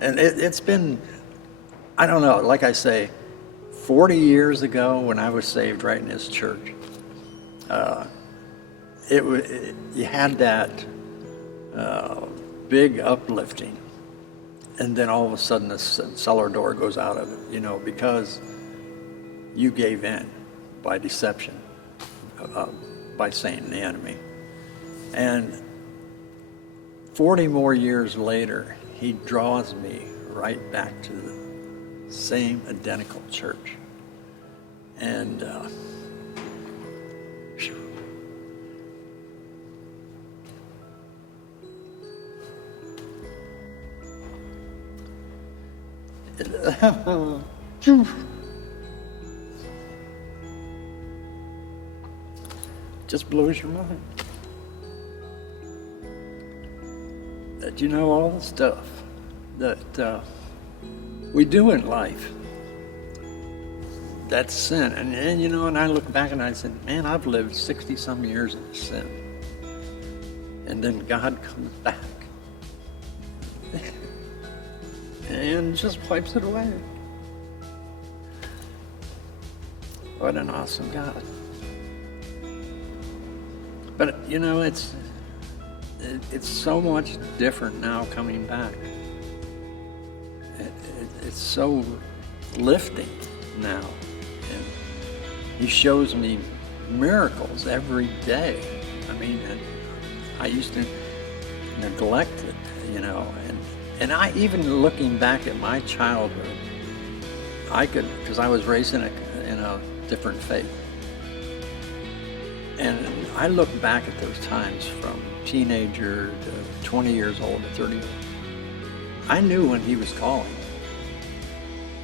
And it's been, I don't know, like I say, 40 years ago when I was saved right in this church, you had that big uplifting, and then all of a sudden the cellar door goes out of it, because you gave in by deception, by Satan, the enemy. And 40 more years later, he draws me right back to the same identical church. And just blows your mind that all the stuff that we do in life, that's sin. And I look back and I said, man, I've lived 60 some years in sin, and then God comes back and just wipes it away. What an awesome God. But it's so much different now coming back. It's so lifting now. And he shows me miracles every day. I mean, I used to neglect it, and I, even looking back at my childhood, I could, because I was raised in a different faith. And I look back at those times from teenager to 20 years old to 30. I knew when he was calling,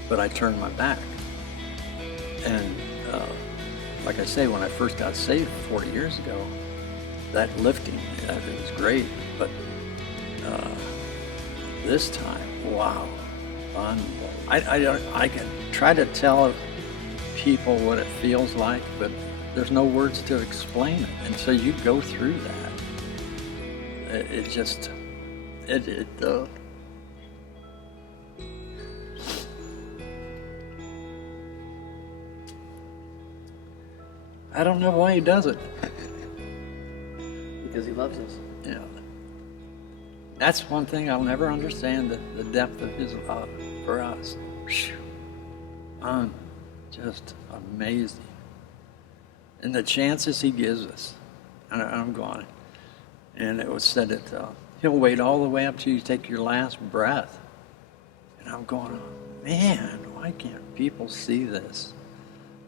but I turned my back. And like I say, when I first got saved 40 years ago, that lifting, it was great. But this time, wow, I can try to tell people what it feels like, but there's no words to explain it until you go through that. It just, I don't know why he does it. Because he loves us. Yeah. That's one thing I'll never understand, the depth of his love for us. Just amazing. And the chances he gives us. And I'm going. And it was said that he'll wait all the way up till you take your last breath. And I'm going, man, why can't people see this?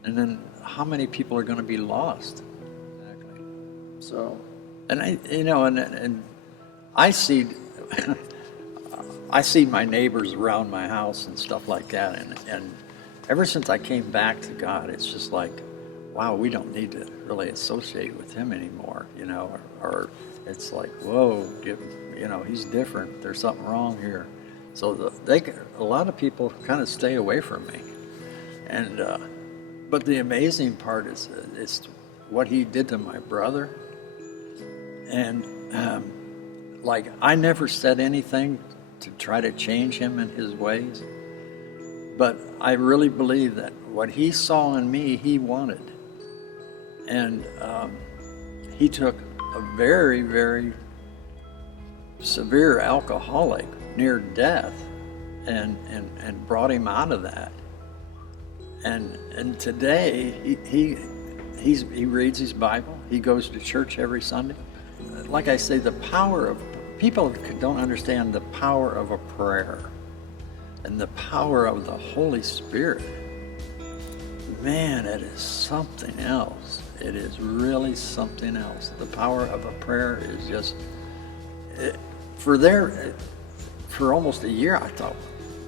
And then how many people are going to be lost? Exactly. So. And and I see, I see my neighbors around my house and stuff like that. And ever since I came back to God, it's just like, wow, we don't need to really associate with him anymore, or it's like, whoa, he's different. There's something wrong here. So a lot of people kind of stay away from me. And but the amazing part is what he did to my brother. And I never said anything to try to change him in his ways, but I really believe that what he saw in me, he wanted. And he took a very, very severe alcoholic near death and brought him out of that. And today he reads his Bible. He goes to church every Sunday. Like I say, the power of people don't understand the power of a prayer and the power of the Holy Spirit. Man, it is something else. It is really something else. The power of a prayer is just, for almost a year, I thought,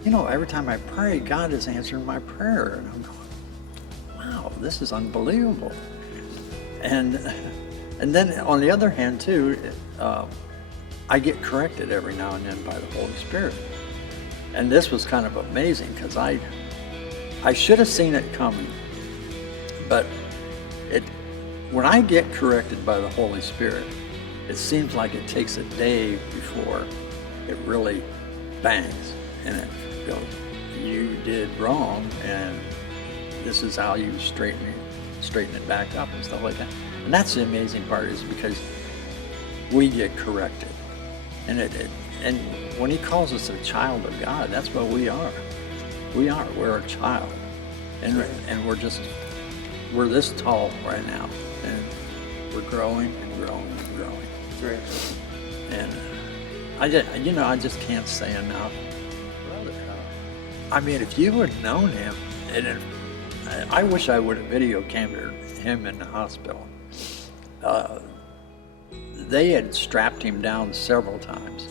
every time I pray, God is answering my prayer. And I'm going, wow, this is unbelievable. And then on the other hand, too, I get corrected every now and then by the Holy Spirit. And this was kind of amazing because I should have seen it coming. But when I get corrected by the Holy Spirit, it seems like it takes a day before it really bangs. and it goes, you did wrong, and this is how you straighten it back up and stuff like that. And that's the amazing part, is because we get corrected. And and when he calls us a child of God, that's what we are. We're a child. And we're this tall right now. And we're growing and growing and growing. Great. And I just can't say enough. Brother, I mean, if you had known him, I wish I would have video cammed him in the hospital. They had strapped him down several times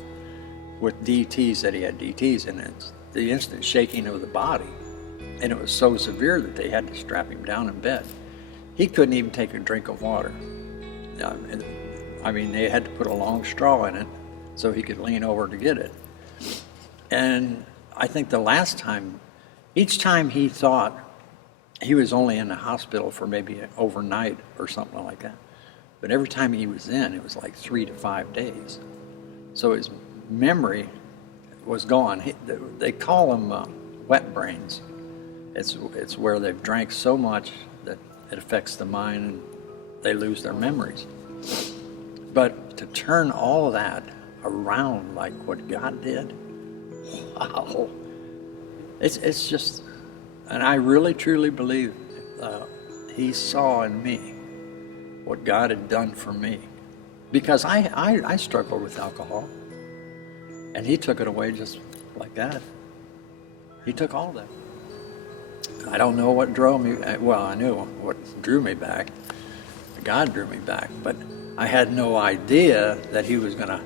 with DTs, that he had DTs, and it's the instant shaking of the body. And it was so severe that they had to strap him down in bed. He couldn't even take a drink of water. I mean, they had to put a long straw in it so he could lean over to get it. And I think the last time, each time he thought he was only in the hospital for maybe overnight or something like that. But every time he was in, it was like 3 to 5 days. So his memory was gone. They call them wet brains. It's where they've drank so much that it affects the mind and they lose their memories. But to turn all of that around like what God did, wow. It's just, and I really truly believe he saw in me what God had done for me. Because I struggled with alcohol. And he took it away just like that. He took all of that. I don't know what drove me, well, I knew what drew me back. God drew me back, but I had no idea that he was going to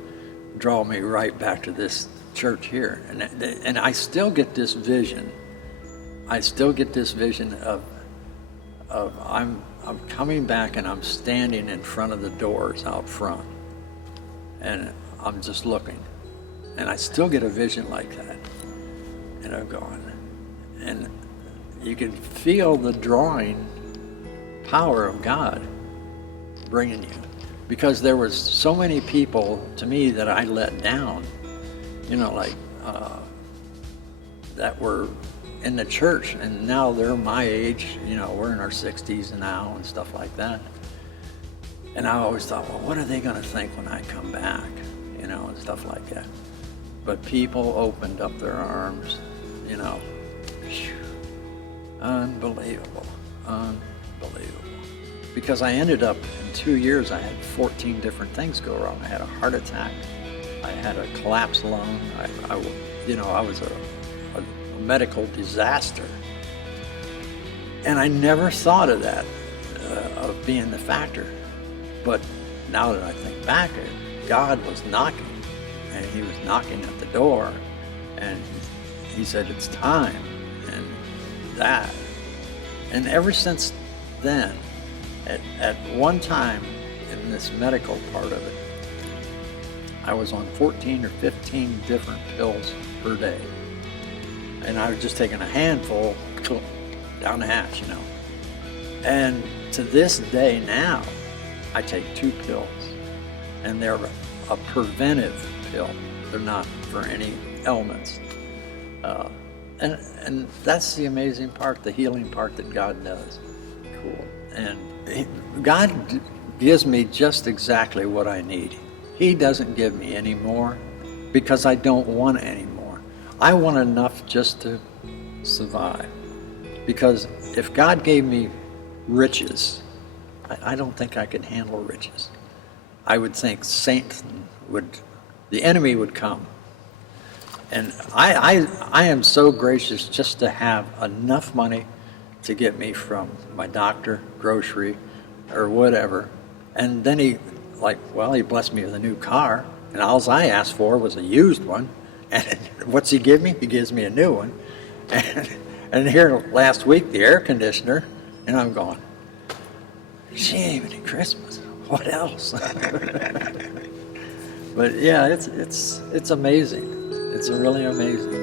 draw me right back to this church here. And I still get this vision. I still get this vision of I'm coming back and I'm standing in front of the doors out front. And I'm just looking. And I still get a vision like that. And I'm going. And you can feel the drawing power of God bringing you. Because there was so many people to me that I let down, that were in the church, and now they're my age, we're in our 60s now and stuff like that. And I always thought, well, what are they going to think when I come back, and stuff like that. But people opened up their arms, Whew. Unbelievable. Because I ended up, in 2 years, I had 14 different things go wrong. I had a heart attack. I had a collapsed lung. I was a medical disaster. And I never thought of that, of being the factor. But now that I think back, God was knocking. And he was knocking at the door. And he said, it's time. And that. And ever since then, at one time in this medical part of it, I was on 14 or 15 different pills per day. And I was just taking a handful down the hatch, And to this day now, I take 2 pills. And they're a preventive pill. They're not for any ailments. And that's the amazing part, the healing part that God does. Cool. And God gives me just exactly what I need. He doesn't give me any more because I don't want any more. I want enough just to survive. Because if God gave me riches, I don't think I could handle riches. I would think the enemy would come. And I am so gracious just to have enough money to get me from my doctor, grocery, or whatever. And then he blessed me with a new car, and all I asked for was a used one. And what's he give me? He gives me a new one. And here last week, the air conditioner, and I'm going, Jiminy Christmas, what else? But yeah, it's amazing. It's really amazing.